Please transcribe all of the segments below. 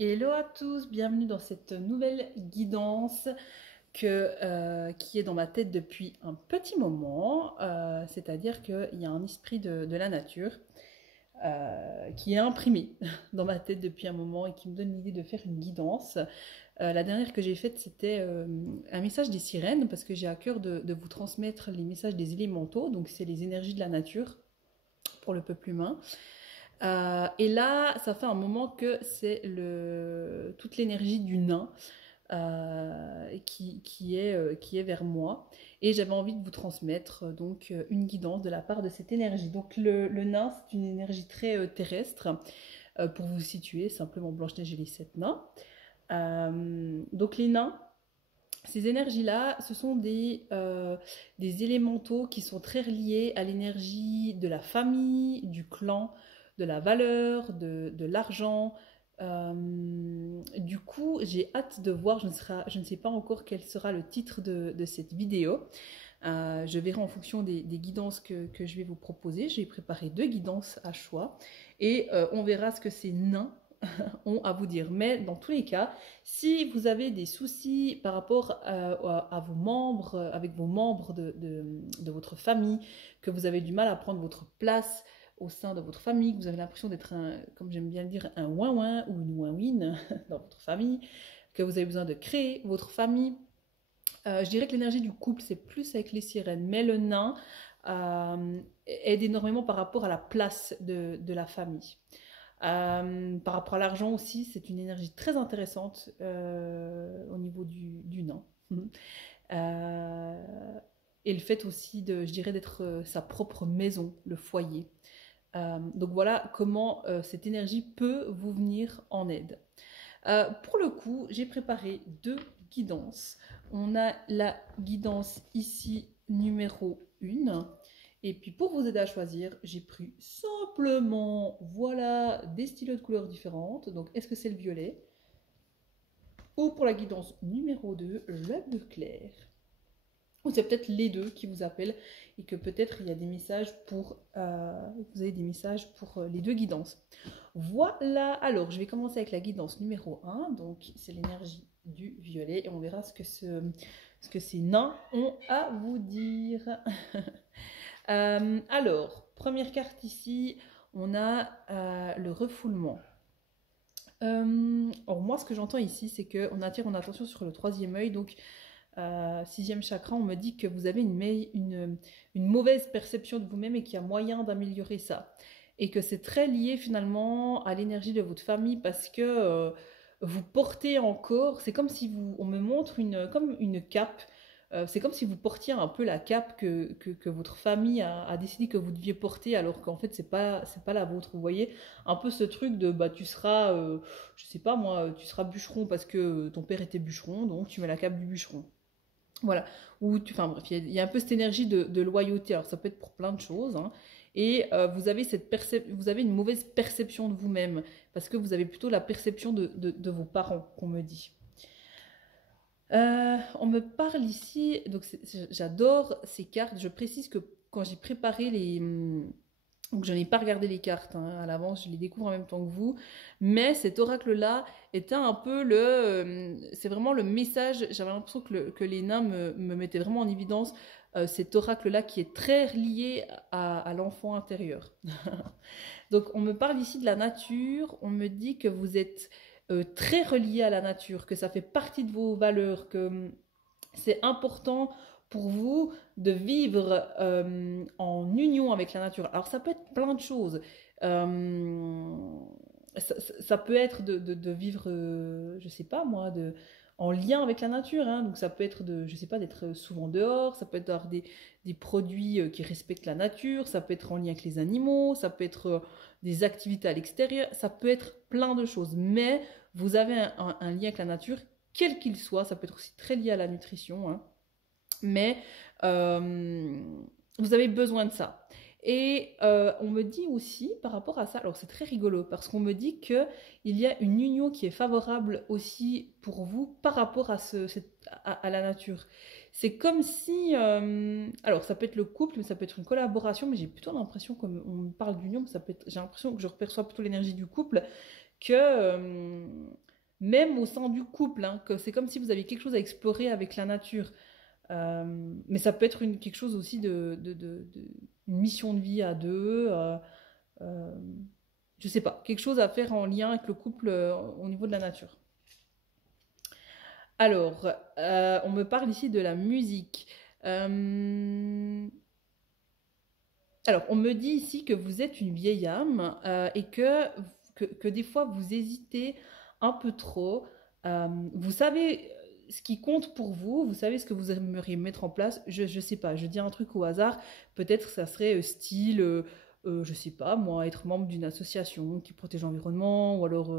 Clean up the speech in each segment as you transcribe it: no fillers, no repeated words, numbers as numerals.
Hello à tous, bienvenue dans cette nouvelle guidance qui est dans ma tête depuis un petit moment. C'est-à-dire qu'il y a un esprit de la nature qui est imprimé dans ma tête depuis un moment et qui me donne l'idée de faire une guidance. La dernière que j'ai faite, c'était un message des sirènes, parce que j'ai à cœur de vous transmettre les messages des élémentaux, donc c'est les énergies de la nature pour le peuple humain. Et là, ça fait un moment que c'est toute l'énergie du nain qui est vers moi. Et j'avais envie de vous transmettre une guidance de la part de cette énergie. Donc le nain, c'est une énergie très terrestre. Pour vous situer, simplement Blanche-Neige et les sept nains. Donc les nains, ces énergies-là, ce sont des élémentaux qui sont très reliés à l'énergie de la famille, du clan, de la valeur, de l'argent. Du coup, j'ai hâte de voir, je ne sais pas encore quel sera le titre de cette vidéo. Je verrai en fonction des guidances que je vais vous proposer. J'ai préparé 2 guidances à choix et on verra ce que ces nains ont à vous dire. Mais dans tous les cas, si vous avez des soucis par rapport à vos membres, avec vos membres de votre famille, que vous avez du mal à prendre votre place au sein de votre famille, que vous avez l'impression d'être comme j'aime bien le dire, un ouin-ouin ou une ouin-ouine dans votre famille, que vous avez besoin de créer votre famille, je dirais que l'énergie du couple, c'est plus avec les sirènes, mais le nain aide énormément par rapport à la place de la famille. Par rapport à l'argent aussi, c'est une énergie très intéressante au niveau du nain. Euh, et le fait aussi je dirais, d'être sa propre maison, le foyer. Donc voilà comment cette énergie peut vous venir en aide. Pour le coup, j'ai préparé 2 guidances. On a la guidance ici numéro 1. Et puis pour vous aider à choisir, j'ai pris simplement, voilà, des stylos de couleurs différentes. Donc est-ce que c'est le violet? Ou pour la guidance numéro 2, le bleu clair? Ou c'est peut-être les deux qui vous appellent et que peut-être il y a des messages vous avez des messages pour les 2 guidances. Voilà, alors je vais commencer avec la guidance numéro 1, donc c'est l'énergie du violet et on verra ce que ces nains ont à vous dire. Alors, première carte ici, on a le refoulement. Or moi, ce que j'entends ici, c'est qu'on attire mon attention sur le 3e œil, donc 6e chakra, on me dit que vous avez une mauvaise perception de vous-même et qu'il y a moyen d'améliorer ça. Et que c'est très lié finalement à l'énergie de votre famille parce que vous portez encore, c'est comme si on me montre comme une cape. C'est comme si vous portiez un peu la cape que votre famille a décidé que vous deviez porter alors qu'en fait c'est pas la vôtre. Vous voyez un peu ce truc de bah tu seras, je sais pas moi, tu seras bûcheron parce que ton père était bûcheron donc tu mets la cape du bûcheron. Voilà, enfin bref, il y a un peu cette énergie de loyauté. Alors ça peut être pour plein de choses, hein. Et vous avez vous avez une mauvaise perception de vous-même parce que vous avez plutôt la perception de vos parents, qu'on me dit. On me parle ici, donc j'adore ces cartes. Je précise que quand j'ai préparé donc je n'ai pas regardé les cartes hein, à l'avance, je les découvre en même temps que vous. Mais cet oracle-là était un peu c'est vraiment le message, j'avais l'impression que les nains me mettaient vraiment en évidence cet oracle-là qui est très lié à l'enfant intérieur. Donc on me parle ici de la nature, on me dit que vous êtes très relié à la nature, que ça fait partie de vos valeurs, que c'est important pour vous de vivre en union avec la nature. Alors ça peut être plein de choses. Euh, ça peut être de vivre, je sais pas moi, en lien avec la nature. Hein. Donc ça peut être je sais pas, d'être souvent dehors, ça peut être d'avoir des produits qui respectent la nature, ça peut être en lien avec les animaux, ça peut être des activités à l'extérieur, ça peut être plein de choses. Mais vous avez un lien avec la nature, quel qu'il soit, ça peut être aussi très lié à la nutrition, hein. Mais euh, vous avez besoin de ça. Et on me dit aussi par rapport à ça, alors c'est très rigolo parce qu'on me dit qu'il y a une union qui est favorable aussi pour vous par rapport à la nature. C'est comme si, alors ça peut être le couple, mais ça peut être une collaboration, mais j'ai plutôt l'impression, comme on parle d'union, mais j'ai l'impression que je reperçois plutôt l'énergie du couple, que même au sein du couple, hein, que c'est comme si vous aviez quelque chose à explorer avec la nature. Mais ça peut être quelque chose aussi une mission de vie à deux, euh, je sais pas, quelque chose à faire en lien avec le couple au niveau de la nature. Alors, on me parle ici de la musique. Alors, on me dit ici que vous êtes une vieille âme et que des fois vous hésitez un peu trop. Vous savez ce qui compte pour vous, vous savez ce que vous aimeriez mettre en place. Je ne sais pas, je dis un truc au hasard. Peut-être ça serait style, je sais pas, moi, être membre d'une association qui protège l'environnement ou alors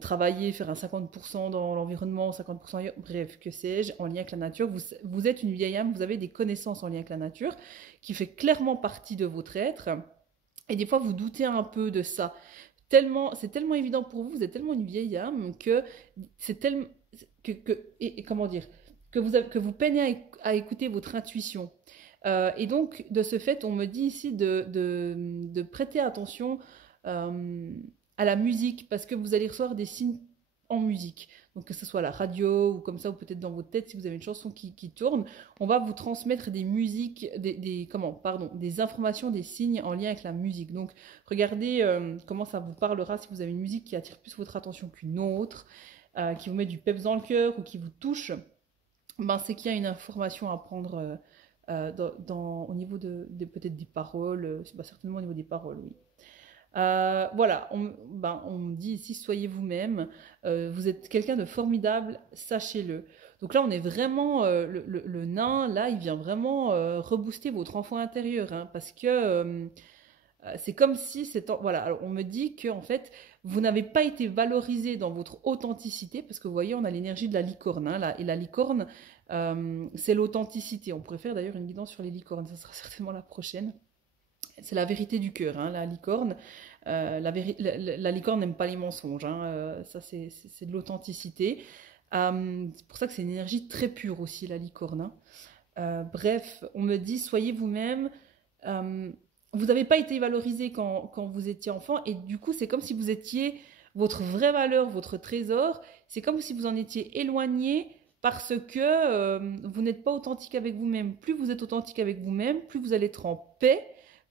travailler, faire un 50% dans l'environnement, 50% ailleurs, bref, que sais-je, en lien avec la nature. Vous êtes une vieille âme, vous avez des connaissances en lien avec la nature qui fait clairement partie de votre être. Et des fois, vous doutez un peu de ça. C'est tellement évident pour vous, vous êtes tellement une vieille âme que c'est tellement. Et comment dire que vous peinez à écouter votre intuition. Et donc, de ce fait, on me dit ici de prêter attention à la musique, parce que vous allez recevoir des signes en musique. Donc, que ce soit à la radio ou comme ça, ou peut-être dans votre tête, si vous avez une chanson qui tourne, on va vous transmettre des musiques, des informations, des signes en lien avec la musique. Donc, regardez comment ça vous parlera si vous avez une musique qui attire plus votre attention qu'une autre, qui vous met du peps dans le cœur ou qui vous touche. Ben, c'est qu'il y a une information à prendre au niveau peut-être des paroles, certainement au niveau des paroles, oui. Voilà, on me dit ici, soyez vous-même, vous êtes quelqu'un de formidable, sachez-le. Donc là, on est vraiment, le nain, là, il vient vraiment rebooster votre enfant intérieur, hein, parce que c'est comme si, voilà, alors on me dit que en fait, vous n'avez pas été valorisé dans votre authenticité, parce que vous voyez, on a l'énergie de la licorne, hein, là, et la licorne, c'est l'authenticité. On pourrait faire d'ailleurs une guidance sur les licornes, ça sera certainement la prochaine. C'est la vérité du cœur, hein, la licorne. La licorne n'aime pas les mensonges, hein, ça c'est de l'authenticité. C'est pour ça que c'est une énergie très pure aussi, la licorne. Hein. Bref, on me dit, soyez vous-même. Vous n'avez pas été valorisé quand vous étiez enfant, et du coup, c'est comme si vous étiez votre vraie valeur, votre trésor. C'est comme si vous en étiez éloigné parce que vous n'êtes pas authentique avec vous-même. Plus vous êtes authentique avec vous-même, plus vous allez être en paix,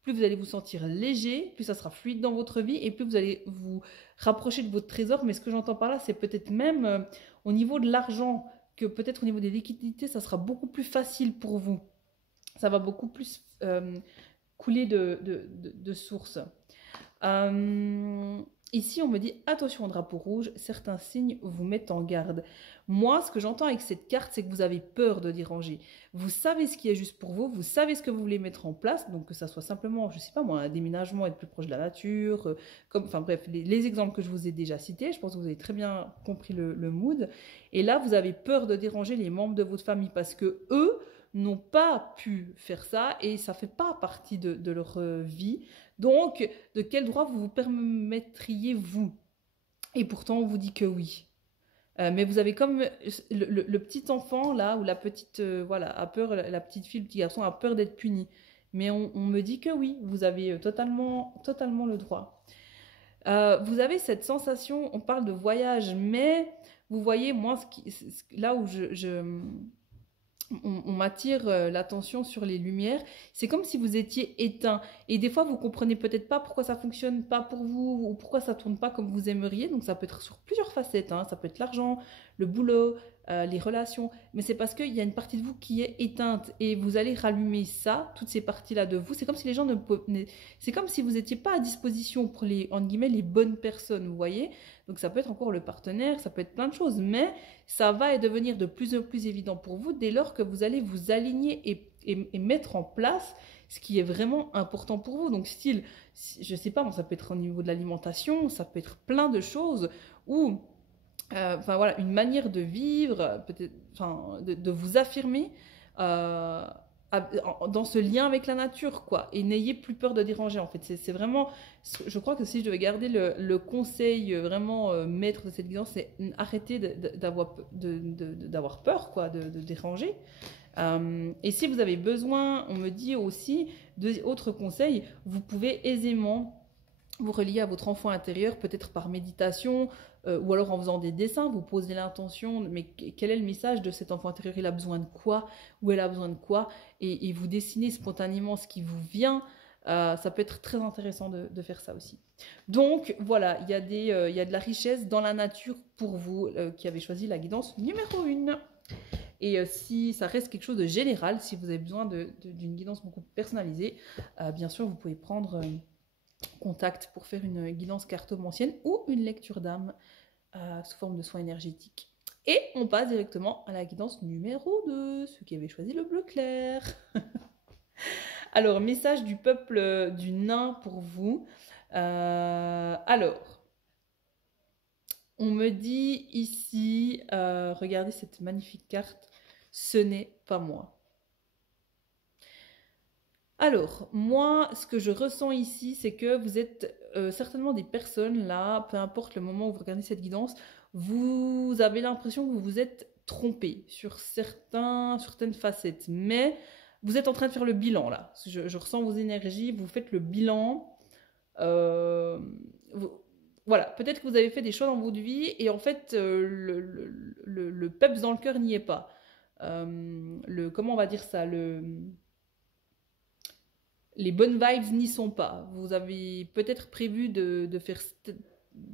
plus vous allez vous sentir léger, plus ça sera fluide dans votre vie et plus vous allez vous rapprocher de votre trésor. Mais ce que j'entends par là, c'est peut-être même au niveau de l'argent, que peut-être au niveau des liquidités, ça sera beaucoup plus facile pour vous. Ça va beaucoup plus couler de sources. Ici, on me dit attention au drapeau rouge, certains signes vous mettent en garde. Moi, ce que j'entends avec cette carte, c'est que vous avez peur de déranger. Vous savez ce qui est juste pour vous, vous savez ce que vous voulez mettre en place, donc que ça soit simplement, je ne sais pas moi, un déménagement, être plus proche de la nature, enfin bref, les exemples que je vous ai déjà cités, je pense que vous avez très bien compris le mood. Et là, vous avez peur de déranger les membres de votre famille parce que eux n'ont pas pu faire ça et ça ne fait pas partie de leur vie. Donc, de quel droit vous vous permettriez-vous? Et pourtant, on vous dit que oui. Mais vous avez comme le petit enfant, là, ou la petite, voilà, a peur, la petite fille, le petit garçon a peur d'être puni. Mais on me dit que oui, vous avez totalement le droit. Vous avez cette sensation, on parle de voyage, mais vous voyez, moi, là où on m'attire l'attention sur les lumières, c'est comme si vous étiez éteint. Et des fois, vous comprenez peut-être pas pourquoi ça fonctionne pas pour vous ou pourquoi ça tourne pas comme vous aimeriez. Donc, ça peut être sur plusieurs facettes. Hein. Ça peut être l'argent, le boulot, les relations. Mais c'est parce qu'il y a une partie de vous qui est éteinte et vous allez rallumer ça, toutes ces parties-là de vous. C'est comme si les gens c'est comme si vous n'étiez pas à disposition pour les, entre guillemets, les bonnes personnes, vous voyez. Donc, ça peut être encore le partenaire, ça peut être plein de choses. Mais ça va devenir de plus en plus évident pour vous dès lors que vous allez vous aligner et mettre en place ce qui est vraiment important pour vous. Donc, style, je sais pas, ça peut être au niveau de l'alimentation, ça peut être plein de choses où, enfin voilà, une manière de vivre, peut-être, enfin, de vous affirmer dans ce lien avec la nature, quoi. Et n'ayez plus peur de déranger, en fait. C'est vraiment, je crois que si je devais garder le conseil vraiment maître de cette guidance, c'est arrêter d'avoir peur, quoi, de déranger. Et si vous avez besoin, on me dit aussi, d'autres conseils, vous pouvez aisément vous reliez à votre enfant intérieur, peut-être par méditation, ou alors en faisant des dessins, vous posez l'intention, mais quel est le message de cet enfant intérieur, il a besoin de quoi, ou elle a besoin de quoi, et vous dessinez spontanément ce qui vous vient. Ça peut être très intéressant de faire ça aussi. Donc voilà, il y a de la richesse dans la nature pour vous qui avez choisi la guidance numéro 1. Et si ça reste quelque chose de général, si vous avez besoin d'une guidance beaucoup personnalisée, bien sûr, vous pouvez prendre contact pour faire une guidance cartomancienne ou une lecture d'âme sous forme de soins énergétiques. Et on passe directement à la guidance numéro 2, ceux qui avaient choisi le bleu clair. Alors, message du peuple du nain pour vous. Alors, on me dit ici, regardez cette magnifique carte, ce n'est pas moi. Alors, moi, ce que je ressens ici, c'est que vous êtes certainement des personnes là, peu importe le moment où vous regardez cette guidance, vous avez l'impression que vous vous êtes trompé sur certaines facettes, mais vous êtes en train de faire le bilan là. Je ressens vos énergies, vous faites le bilan. Voilà, peut-être que vous avez fait des choix dans votre vie et en fait, le peps dans le cœur n'y est pas. Comment on va dire ça, les bonnes vibes n'y sont pas. Vous avez peut-être prévu de faire...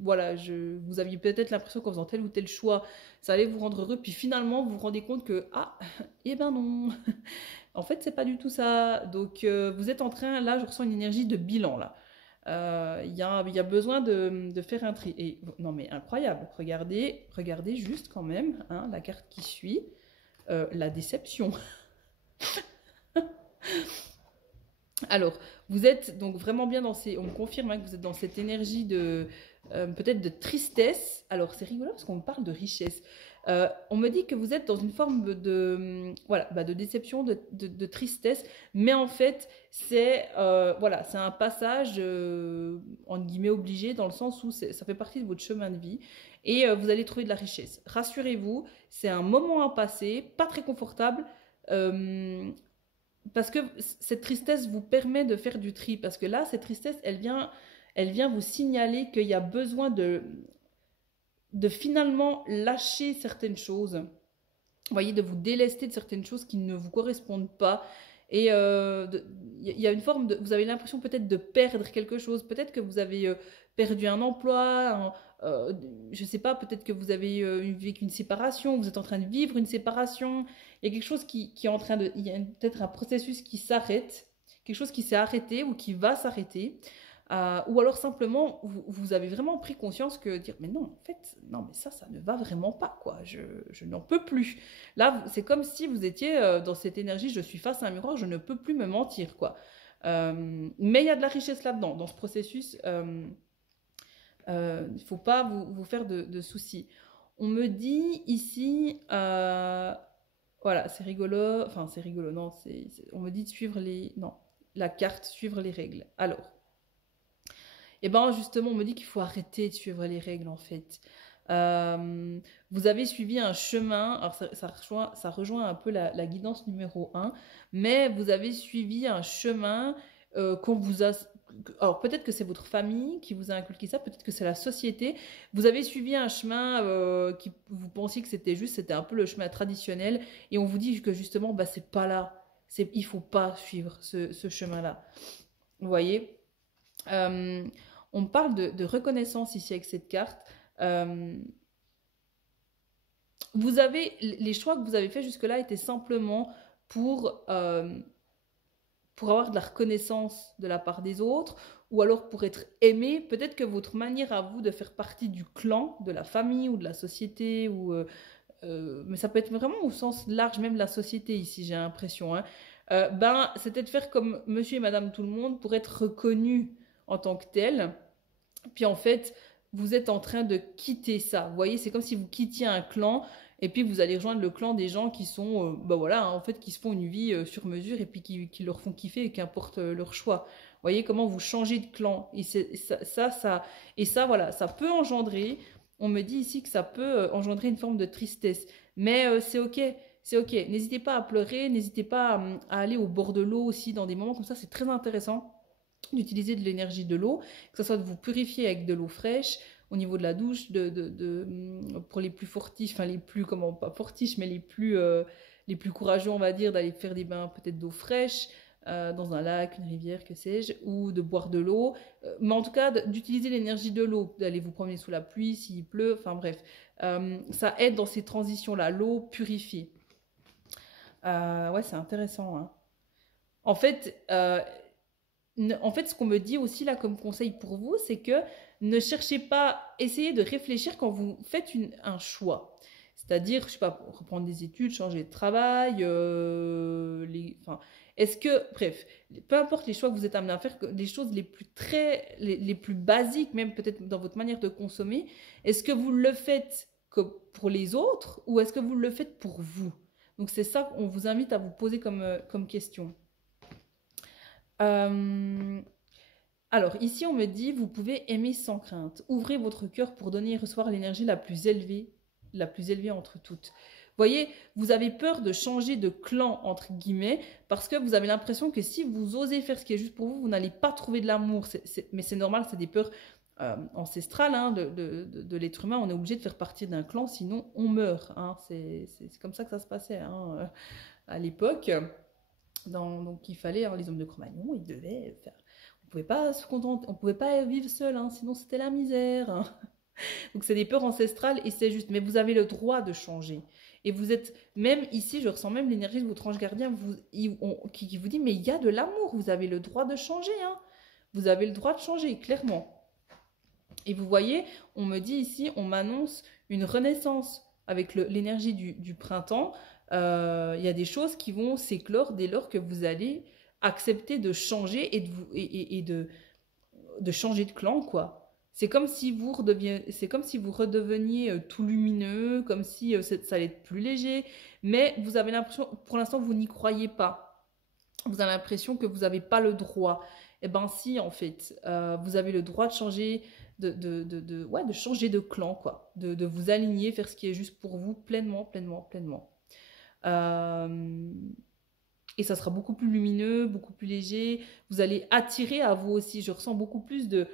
Voilà, vous aviez peut-être l'impression qu'en faisant tel ou tel choix, ça allait vous rendre heureux, puis finalement, vous vous rendez compte que, ah, eh ben non, en fait, c'est pas du tout ça. Donc, vous êtes en train, là, je ressens une énergie de bilan, là. Il y a besoin de faire un tri. Et, non, mais incroyable, regardez juste quand même, hein, la carte qui suit, la déception. Alors, vous êtes donc vraiment bien dans ces... On me confirme hein, que vous êtes dans cette énergie de... peut-être de tristesse. Alors, c'est rigolo parce qu'on me parle de richesse. On me dit que vous êtes dans une forme voilà, de déception, de tristesse. Mais en fait, c'est voilà, c'est un passage, entre guillemets, obligé, dans le sens où ça fait partie de votre chemin de vie. Et vous allez trouver de la richesse. Rassurez-vous, c'est un moment à passer, pas très confortable. Parce que cette tristesse vous permet de faire du tri. Parce que là, cette tristesse, elle vient vous signaler qu'il y a besoin de finalement lâcher certaines choses. Vous voyez, de vous délester de certaines choses qui ne vous correspondent pas. Et il y a une forme de... Vous avez l'impression peut-être de perdre quelque chose. Peut-être que vous avez perdu un emploi, je ne sais pas, peut-être que vous avez vécu une séparation, vous êtes en train de vivre une séparation. Il y a quelque chose qui est en train de... Il y a peut-être un processus qui s'arrête, quelque chose qui s'est arrêté ou qui va s'arrêter. Ou alors simplement, vous avez vraiment pris conscience que dire, mais non, en fait, non, mais ça ne va vraiment pas, quoi. Je n'en peux plus. Là, c'est comme si vous étiez dans cette énergie, je suis face à un miroir, je ne peux plus me mentir, quoi. Mais il y a de la richesse là-dedans, dans ce processus. Il ne faut pas vous faire de soucis. On me dit ici, voilà, c'est rigolo, enfin c'est rigolo, non, on me dit de suivre la carte, suivre les règles. Alors, et bien justement, on me dit qu'il faut arrêter de suivre les règles en fait. Vous avez suivi un chemin, alors ça rejoint un peu la guidance numéro 1, mais vous avez suivi un chemin qu'on vous a... Alors peut-être que c'est votre famille qui vous a inculqué ça, peut-être que c'est la société. Vous avez suivi un chemin qui vous pensiez que c'était un peu le chemin traditionnel, et on vous dit que justement, bah, c'est pas là. Il ne faut pas suivre ce chemin-là. Vous voyez on parle de reconnaissance ici avec cette carte. Les choix que vous avez faits jusque-là étaient simplement pour avoir de la reconnaissance de la part des autres, ou alors pour être aimé. Peut-être que votre manière à vous de faire partie du clan, de la famille ou de la société, mais ça peut être vraiment au sens large même de la société ici, j'ai l'impression. Hein. C'était de faire comme monsieur et madame tout le monde pour être reconnu en tant que tel. Puis en fait, vous êtes en train de quitter ça. Vous voyez, c'est comme si vous quittiez un clan et puis vous allez rejoindre le clan des gens qui sont, voilà, en fait, qui se font une vie sur mesure et puis qui leur font kiffer et qu'importe leur choix. Vous voyez comment vous changez de clan. Et ça, voilà, ça peut engendrer, on me dit ici que ça peut engendrer une forme de tristesse. Mais c'est ok. C'est ok. N'hésitez pas à pleurer, n'hésitez pas à aller au bord de l'eau aussi dans des moments comme ça, c'est très intéressant. d'utiliser de l'énergie de l'eau, que ce soit de vous purifier avec de l'eau fraîche, au niveau de la douche, pour les plus fortiches, enfin les plus, comment, pas fortiches, mais les plus courageux, on va dire, d'aller faire des bains peut-être d'eau fraîche, dans un lac, une rivière, que sais-je, ou de boire de l'eau, mais en tout cas d'utiliser l'énergie de l'eau, d'aller vous promener sous la pluie s'il pleut, enfin bref, ça aide dans ces transitions-là, l'eau purifiée. Ouais, c'est intéressant, hein. En fait, ce qu'on me dit aussi là comme conseil pour vous, c'est que ne cherchez pas, essayez de réfléchir quand vous faites un choix. C'est-à-dire, je sais pas, reprendre des études, changer de travail, enfin, est-ce que, bref, peu importe les choix que vous êtes amené à faire, les choses les plus basiques, même peut-être dans votre manière de consommer, est-ce que vous le faites pour les autres ou est-ce que vous le faites pour vous? Donc c'est ça qu'on vous invite à vous poser comme question. Alors, ici, on me dit, vous pouvez aimer sans crainte. Ouvrez votre cœur pour donner et recevoir l'énergie la plus élevée entre toutes. Vous voyez, vous avez peur de changer de clan, entre guillemets, parce que vous avez l'impression que si vous osez faire ce qui est juste pour vous, vous n'allez pas trouver de l'amour. Mais c'est normal, c'est des peurs ancestrales, hein, de l'être humain. On est obligé de faire partie d'un clan, sinon on meurt, hein. C'est comme ça que ça se passait, hein, à l'époque. Donc il fallait, hein, les hommes de Cro-Magnon, ils devaient faire. On pouvait pas se contenter, on pouvait pas vivre seul, hein, sinon c'était la misère, hein. Donc c'est des peurs ancestrales et c'est juste. Mais vous avez le droit de changer. Et vous êtes, même ici, je ressens même l'énergie de votre ange gardien qui vous dit, mais il y a de l'amour, vous avez le droit de changer, hein. Vous avez le droit de changer, clairement. Et vous voyez, on me dit ici, on m'annonce une renaissance avec l'énergie du printemps. Il y a des choses qui vont s'éclore dès lors que vous allez accepter de changer et de changer de clan, quoi. C'est comme si vous redeveniez tout lumineux, comme si ça allait être plus léger, mais vous avez l'impression, pour l'instant, vous n'y croyez pas. Vous avez l'impression que vous n'avez pas le droit. Eh bien, si, en fait, vous avez le droit de changer, de changer de clan, quoi. De vous aligner, faire ce qui est juste pour vous, pleinement, pleinement, pleinement. Et ça sera beaucoup plus lumineux, beaucoup plus léger. Vous allez attirer à vous aussi. Je ressens beaucoup plus de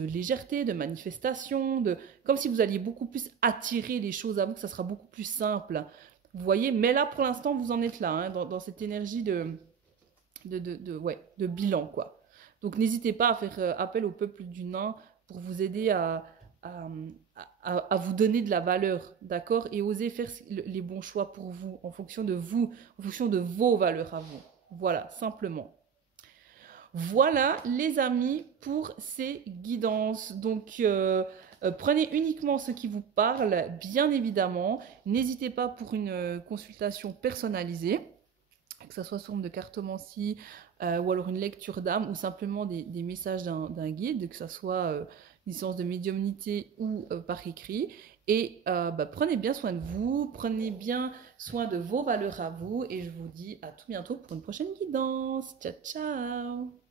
légèreté, de manifestation, comme si vous alliez beaucoup plus attirer les choses à vous, que ça sera beaucoup plus simple. Vous voyez, mais là, pour l'instant, vous en êtes là, hein, dans cette énergie de bilan, quoi. Donc, n'hésitez pas à faire appel au peuple du nain pour vous aider à vous donner de la valeur, d'accord? Et oser faire les bons choix pour vous, en fonction de vos valeurs à vous. Voilà, simplement. Voilà, les amis, pour ces guidances. Donc, prenez uniquement ce qui vous parle, bien évidemment. N'hésitez pas pour une consultation personnalisée, que ce soit sous forme de cartomancie ou alors une lecture d'âme ou simplement des messages d'un guide, que ce soit une séance de médiumnité ou par écrit. Et prenez bien soin de vous, prenez bien soin de vos valeurs à vous et je vous dis à tout bientôt pour une prochaine guidance. Ciao, ciao!